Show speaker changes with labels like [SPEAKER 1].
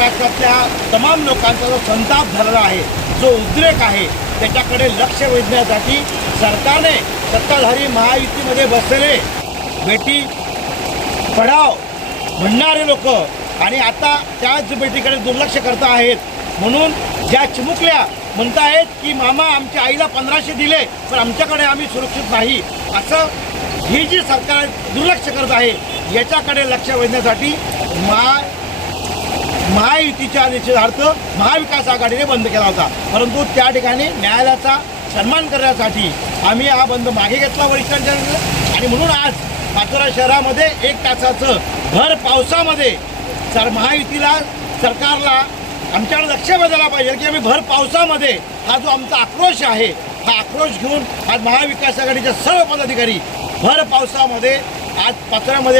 [SPEAKER 1] महाराष्ट्रातल्या तमाम लोकांचा जो संताप झालेला आहे जो उद्रेक आहे त्याच्याकडे लक्ष वेधण्यासाठी सरकारने सत्ताधारी महायुतीमध्ये बसलेले बेटी पढाव म्हणणारे लोक आणि आता त्याच बेटीकडे दुर्लक्ष करत आहेत. म्हणून ज्या चिमुकल्या म्हणतायत की मामा आमच्या आईला पंधराशे दिले पण आमच्याकडे आम्ही सुरक्षित नाही. असं ही जी सरकार दुर्लक्ष करत आहे याच्याकडे लक्ष वेधण्यासाठी महा महायुतीच्या निषेधार्थ महाविकास आघाडीने बंद केला होता. परंतु त्या ठिकाणी न्यायालयाचा सन्मान करण्यासाठी आम्ही हा बंद मागे घेतला वरिष्ठांच्या आणि म्हणून आज पाचोरा शहरामध्ये एक तासाचं भर पावसामध्ये सर महायुतीला सरकारला आमच्याकडे लक्ष बदलायला पाहिजे की आम्ही भर पावसामध्ये हा जो आमचा आक्रोश आहे हा आक्रोश घेऊन आज महाविकास आघाडीच्या सर्व पदाधिकारी भर पावसामध्ये आज पाचोऱ्यामध्ये